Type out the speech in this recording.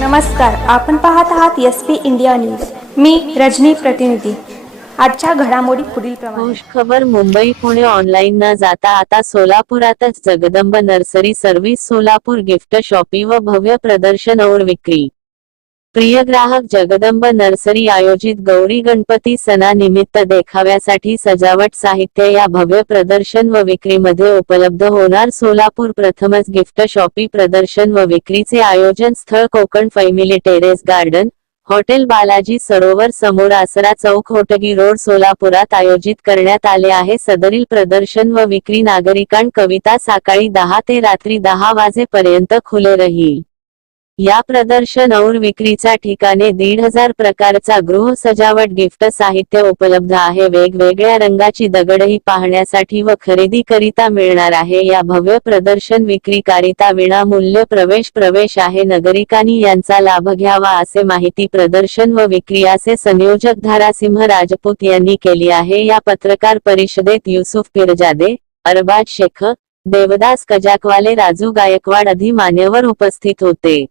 नमस्कार आपण पाहत आहात एस पी इंडिया न्यूज. मी रजनी प्रतिनिधी. आजच्या घडामोडी पुढील प्रमाणे खुश खबर मुंबई पुणे ऑनलाईन न जाता आता सोलापुरातच Jagdamb nursery service Solapur gift shoppe व भव्य प्रदर्शन और विक्री. प्रिय ग्राहक जगदंब नर्सरी आयोजित गौरी गणपती सणानिमित्त देखाव्यासाठी सजावट साहित्य या भव्य प्रदर्शन व विक्रीमध्ये उपलब्ध होणार सोलापूर प्रथमच गिफ्ट शॉपी प्रदर्शन व विक्रीचे आयोजन स्थळ Konkan family terrace garden hotel Balaji Sarovar समोर आसरा चौक होटगी रोड सोलापुरात आयोजित करण्यात आले आहे. सदरील प्रदर्शन व विक्री नागरिकांकरिता सकाळी दहा ते रात्री दहा वाजेपर्यंत खुले राहील. या प्रदर्शन और विक्रीच्या ठिकाणी दीड हजार प्रकारचा गृह सजावट गिफ्ट साहित्य उपलब्ध आहे. वेगवेगळ्या रंगाची दगडही पाहण्यासाठी व खरेदी करिता मिळणार आहे. या भव्य प्रदर्शन विक्रीकारिता विनामूल्य प्रवेश प्रवेश आहे. नागरिकांनी यांचा लाभ घ्यावा असे माहिती प्रदर्शन व विक्री असे संयोजक धारासिंह राजपूत यांनी केली आहे. या पत्रकार परिषदेत युसुफ पिरजादे अरबाज शेख देवदास कजाकवाले राजू गायकवाड आदी मान्यवर उपस्थित होते.